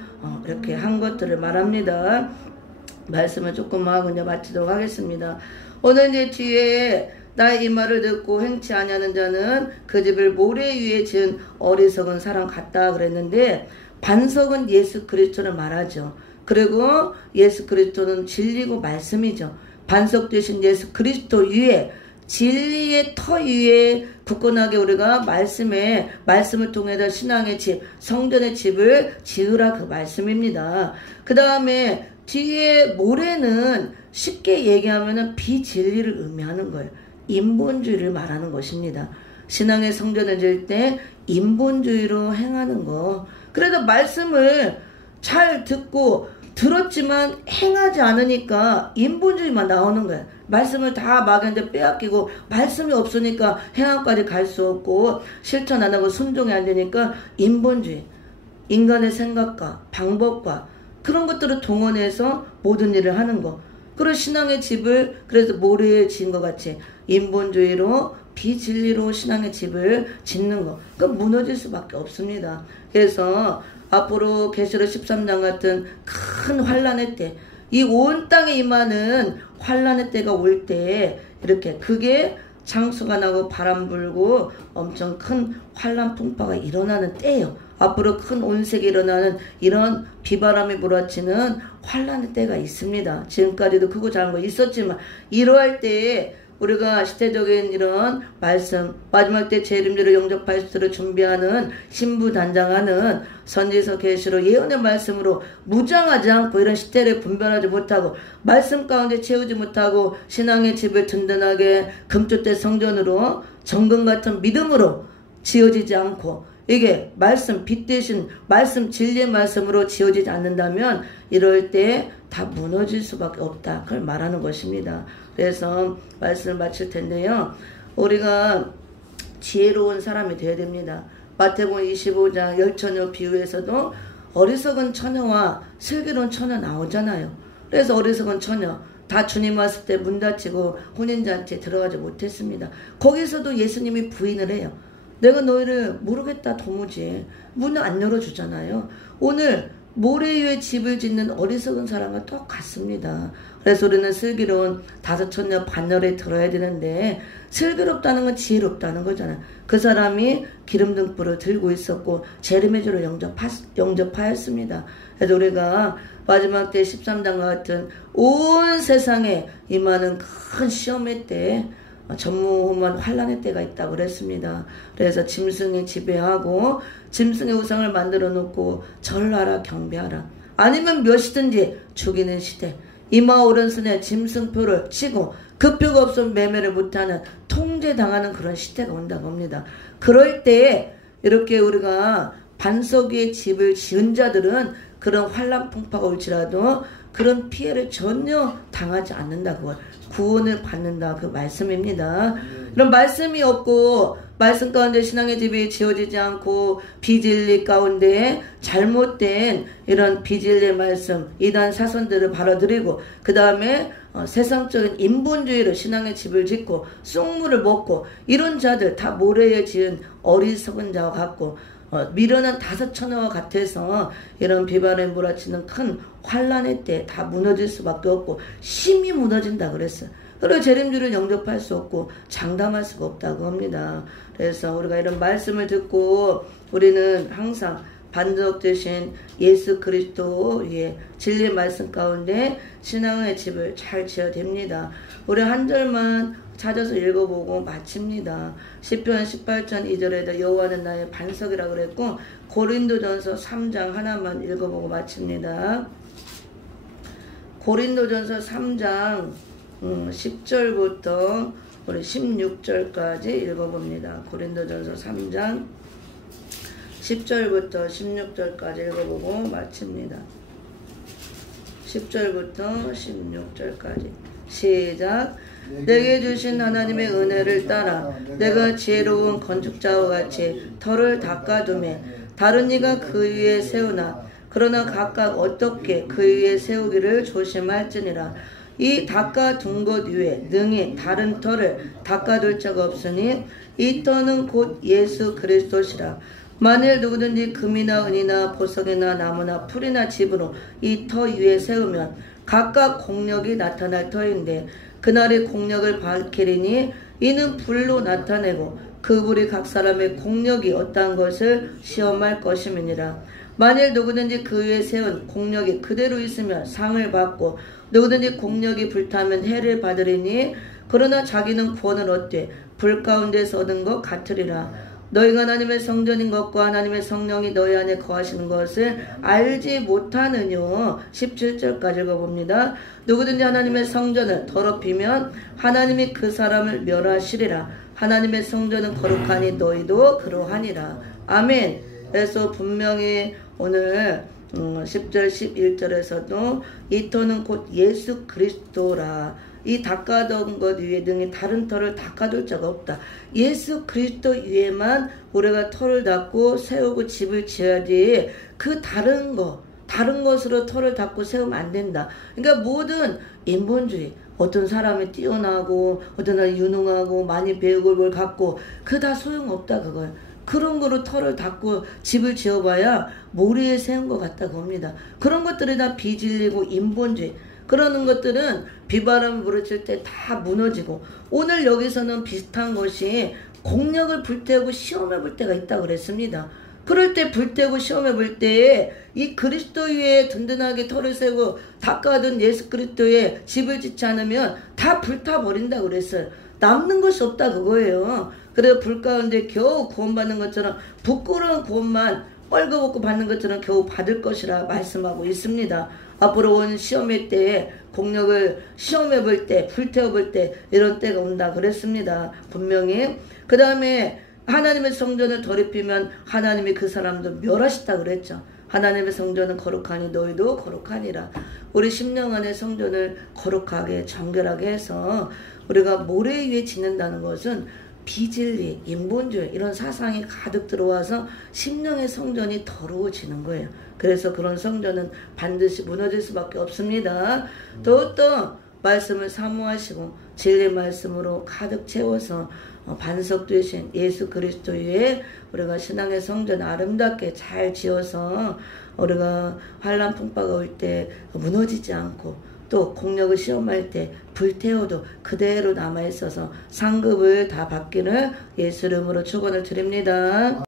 이렇게 한 것들을 말합니다. 말씀을 조금만 이제 마치도록 하겠습니다. 오늘 이제 뒤에 나의 이 말을 듣고 행치 아니하는 자는 그 집을 모래 위에 지은 어리석은 사람 같다 그랬는데, 반석은 예수 그리스도를 말하죠. 그리고 예수 그리스도는 진리고 말씀이죠. 반석 되신 예수 그리스도 위에, 진리의 터 위에 굳건하게 우리가 말씀을 통해서 신앙의 집, 성전의 집을 지으라, 그 말씀입니다. 그 다음에 뒤에 모래는 쉽게 얘기하면 비진리를 의미하는 거예요. 인본주의를 말하는 것입니다. 신앙의 성전을 지을 때 인본주의로 행하는 거. 그래도 말씀을 잘 듣고 들었지만 행하지 않으니까 인본주의만 나오는 거예요. 말씀을 다 막연히 빼앗기고 말씀이 없으니까 행함까지 갈 수 없고 실천 안 하고 순종이 안 되니까 인본주의, 인간의 생각과 방법과 그런 것들을 동원해서 모든 일을 하는 거. 그런 신앙의 집을 그래서 모래에 지은 것 같이 인본주의로 비진리로 신앙의 집을 짓는 거. 그건 무너질 수밖에 없습니다. 그래서 앞으로 계시록 13장 같은 큰 환란의 때, 이 온 땅에 임하는 환란의 때가 올 때 이렇게 그게 장수가 나고 바람 불고 엄청 큰 환란 풍파가 일어나는 때예요. 앞으로 큰 온색이 일어나는 이런 비바람이 몰아치는 환란의 때가 있습니다. 지금까지도 크고 작은 거 있었지만 이러할 때에 우리가 시대적인 이런 말씀, 마지막 때 재림주를 영접할 수를 준비하는 신부 단장하는 선지서 계시로 예언의 말씀으로 무장하지 않고 이런 시대를 분별하지 못하고 말씀 가운데 채우지 못하고 신앙의 집을 든든하게 금쪽대 성전으로 정금 같은 믿음으로 지어지지 않고 이게 말씀 빛 대신 말씀 진리의 말씀으로 지어지지 않는다면 이럴 때 다 무너질 수밖에 없다. 그걸 말하는 것입니다. 그래서 말씀을 마칠 텐데요. 우리가 지혜로운 사람이 되어야 됩니다. 마태복음 25장 열처녀 비유에서도 어리석은 처녀와 슬기로운 처녀 나오잖아요. 그래서 어리석은 처녀 다 주님 왔을 때 문 닫히고 혼인잔치에 들어가지 못했습니다. 거기서도 예수님이 부인을 해요. 내가 너희를 모르겠다 도무지. 문을 안 열어주잖아요. 오늘 모래 위에 집을 짓는 어리석은 사람과 똑같습니다. 그래서 우리는 슬기로운 다섯 처녀 반열에 들어야 되는데 슬기롭다는 건 지혜롭다는 거잖아요. 그 사람이 기름등불을 들고 있었고 재림의 주를 영접하였습니다. 그래서 우리가 마지막 때 13장과 같은 온 세상에 임하는 큰 시험의 때 전무후무한 환란의 때가 있다고 그랬습니다. 그래서 짐승이 지배하고 짐승의 우상을 만들어 놓고 절하라 경배하라 아니면 몇이든지 죽이는 시대 이마 오른손에 짐승표를 치고 그 표가 없으면 매매를 못하는 통제당하는 그런 시대가 온다고 합니다. 그럴 때에 이렇게 우리가 반석 위에 집을 지은 자들은 그런 환란 풍파가 올지라도 그런 피해를 전혀 당하지 않는다고 구원을 받는다 그 말씀입니다. 이런 말씀이 없고 말씀 가운데 신앙의 집이 지어지지 않고 비진리 가운데 잘못된 이런 비진리의 말씀 이단 사선들을 받아들이고 그 다음에 세상적인 인본주의로 신앙의 집을 짓고 쑥물을 먹고 이런 자들 다 모래에 지은 어리석은 자와 같고 미련한 다섯 처녀와 같아서 이런 비바람에 몰아치는 큰 환란의 때 다 무너질 수밖에 없고 심히 무너진다 그랬어요. 그리고 재림주를 영접할 수 없고 장담할 수가 없다고 합니다. 그래서 우리가 이런 말씀을 듣고 우리는 항상 반석 되신 예수 그리스도의 진리의 말씀 가운데 신앙의 집을 잘 지어야 됩니다. 우리 한 절만 찾아서 읽어보고 마칩니다. 시편 18편 2절에도 여호와는 나의 반석이라고 그랬고 고린도전서 3장 하나만 읽어보고 마칩니다. 고린도전서 3장 10절부터 우리 16절까지 읽어봅니다. 고린도전서 3장 10절부터 16절까지 읽어보고 마칩니다. 10절부터 16절까지 시작. 내게 주신 하나님의 은혜를 따라 내가 지혜로운 건축자와 같이 터를 닦아두매 다른 이가 그 위에 세우나 그러나 각각 어떻게 그 위에 세우기를 조심할지니라. 이 닦아둔 것 위에 능히 다른 터를 닦아둘 자가 없으니 이 터는 곧 예수 그리스도시라. 만일 누구든지 금이나 은이나 보석이나 나무나 풀이나 집으로 이 터 위에 세우면 각각 공력이 나타날 터인데 그날의 공력을 밝히리니 이는 불로 나타내고 그 불이 각 사람의 공력이 어떠한 것을 시험할 것임이니라. 만일 누구든지 그 위에 세운 공력이 그대로 있으면 상을 받고 누구든지 공력이 불타면 해를 받으리니 그러나 자기는 구원을 얻되 불 가운데서 얻은 것 같으리라. 너희가 하나님의 성전인 것과 하나님의 성령이 너희 안에 거하시는 것을 알지 못하느뇨. 17절까지 읽어봅니다. 누구든지 하나님의 성전을 더럽히면 하나님이 그 사람을 멸하시리라. 하나님의 성전은 거룩하니 너희도 그러하니라. 아멘. 그래서 분명히 오늘 10절 11절에서도 이 터는 곧 예수 그리스도라. 이 닦아둔 것 위에 능히 다른 터를 닦아둘 자가 없다. 예수 그리스도 위에만 우리가 터를 닦고 세우고 집을 지어야지 그 다른 것으로 터를 닦고 세우면 안 된다. 그러니까 모든 인본주의 어떤 사람이 뛰어나고 어떤 사람이 유능하고 많이 배우고 뭘 갖고 그 다 소용없다 그거예요. 그런 거로 터를 닦고 집을 지어봐야 모래에 세운 것 같다고 합니다. 그런 것들이 다 비진리고 인본주의 그러는 것들은 비바람이 불어칠 때 다 무너지고 오늘 여기서는 비슷한 것이 공력을 불태우고 시험해 볼 때가 있다고 그랬습니다. 그럴 때 불태우고 시험해 볼 때 이 그리스도 위에 든든하게 터를 세우고 닦아둔 예수 그리스도의 집을 짓지 않으면 다 불타버린다고 그랬어요. 남는 것이 없다 그거예요. 그래서 불 가운데 겨우 구원받는 것처럼 부끄러운 구원만 뻘거벗고 받는 것처럼 겨우 받을 것이라 말씀하고 있습니다. 앞으로 온 시험의 때에 공력을 시험해 볼 때, 불태워 볼 때 이런 때가 온다 그랬습니다. 분명히. 그 다음에 하나님의 성전을 더럽히면 하나님이 그 사람도 멸하시다 그랬죠. 하나님의 성전은 거룩하니 너희도 거룩하니라. 우리 심령 안의 성전을 거룩하게 정결하게 해서 우리가 모래 위에 짓는다는 것은 비진리, 인본주의 이런 사상이 가득 들어와서 심령의 성전이 더러워지는 거예요. 그래서 그런 성전은 반드시 무너질 수밖에 없습니다. 더욱더 말씀을 사모하시고 진리 말씀으로 가득 채워서 반석 되신 예수 그리스도 위에 우리가 신앙의 성전 아름답게 잘 지어서 우리가 환난 풍파가 올 때 무너지지 않고 또 공력을 시험할 때 불태워도 그대로 남아있어서 상급을 다 받기를 예수 이름으로 축원을 드립니다.